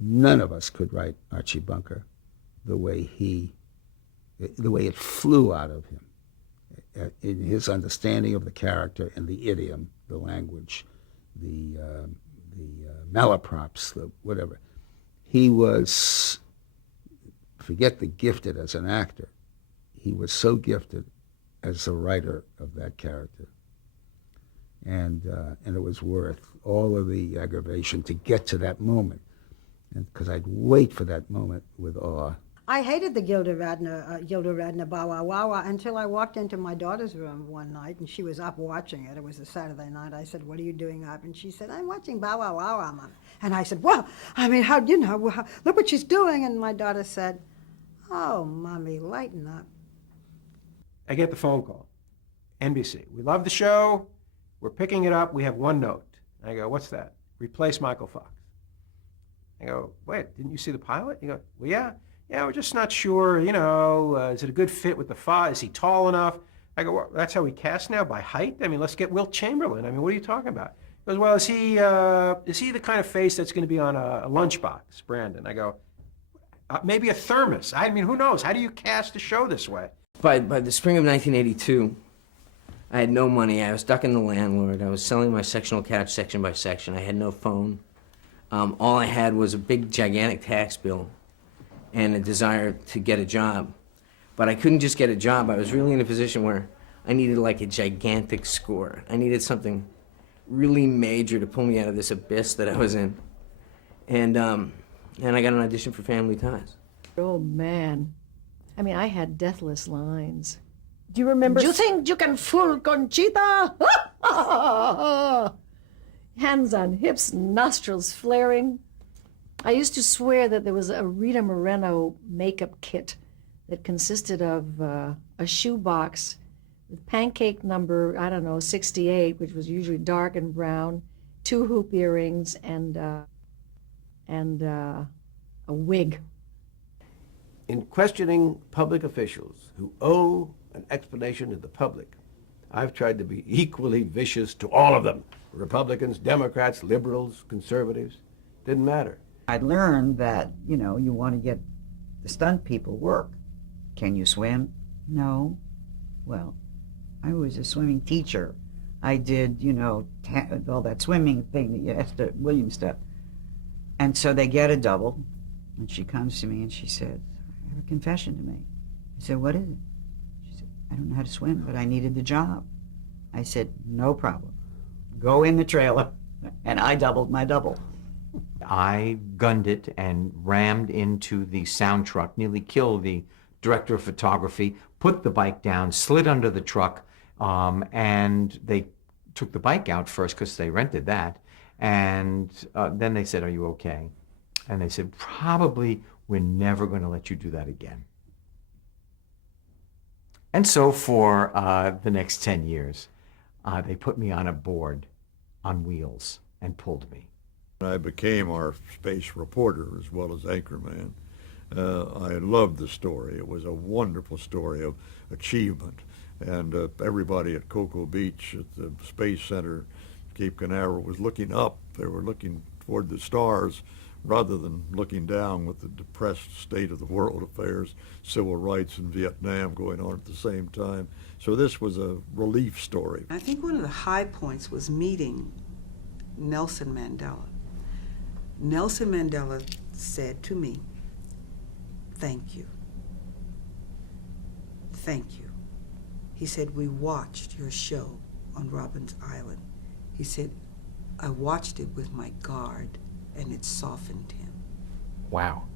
None of us could write Archie Bunker the way it flew out of him, in his understanding of the character and the idiom, the language, the malaprops, the whatever. He was, forget the gifted as an actor, he was so gifted as a writer of that character. And it was worth all of the aggravation to get to that moment, because I'd wait for that moment with awe. I hated the Gilda Radner Bow Wow Wow Wow until I walked into my daughter's room one night and she was up watching it. It was a Saturday night. I said, "What are you doing up?" And she said, "I'm watching Bow Wow Wow Wow, Mom." And I said, "Well, I mean, look what she's doing." And my daughter said, "Oh, Mommy, lighten up." I get the phone call. NBC, we love the show. We're picking it up. We have one note. I go, "What's that?" "Replace Michael Fox." I go, "Wait, didn't you see the pilot?" You go, "Well, yeah. Yeah, we're just not sure, is it a good fit with the Fox? Is he tall enough?" I go, "Well, that's how we cast now, by height? I mean, let's get Wilt Chamberlain. I mean, what are you talking about?" He goes, "Well, is he the kind of face that's going to be on a lunchbox, Brandon?" I go, "Maybe a thermos. I mean, who knows? How do you cast a show this way?" By the spring of 1982, I had no money. I was ducking the landlord. I was selling my sectional couch section by section. I had no phone. All I had was a big, gigantic tax bill and a desire to get a job. But I couldn't just get a job. I was really in a position where I needed like a gigantic score. I needed something really major to pull me out of this abyss that I was in. And I got an audition for Family Ties. Oh, man. I mean, I had deathless lines. Do you remember? "Do you think you can fool Conchita?" Hands on hips, nostrils flaring. I used to swear that there was a Rita Moreno makeup kit that consisted of a shoebox with pancake number, 68, which was usually dark and brown, 2 hoop earrings, and a wig. In questioning public officials who owe an explanation to the public, I've tried to be equally vicious to all of them. Republicans, Democrats, liberals, conservatives, didn't matter. I learned that, you want to get the stunt people work. Can you swim? No. Well, I was a swimming teacher. I did, all that swimming thing that you asked at Williams stuff. And so they get a double, and she comes to me and she said, "I have a confession to make." I said, "What is it?" She said, "I don't know how to swim, but I needed the job." I said, "No problem. Go in the trailer." And I doubled my double. I gunned it and rammed into the sound truck, nearly killed the director of photography, put the bike down, slid under the truck, and they took the bike out first because they rented that. And then they said, "Are you okay?" And they said, "Probably, we're never going to let you do that again." And so for the next 10 years, they put me on a board on wheels and pulled me. I became our space reporter as well as anchorman. I loved the story. It was a wonderful story of achievement. And everybody at Cocoa Beach at the Space Center, Cape Canaveral, was looking up. They were looking toward the stars rather than looking down with the depressed state of the world affairs, civil rights in Vietnam going on at the same time. So this was a relief story. I think one of the high points was meeting Nelson Mandela. Nelson Mandela said to me, "Thank you. Thank you." He said, "We watched your show on Robbins Island." He said, "I watched it with my guard, and it softened him." Wow.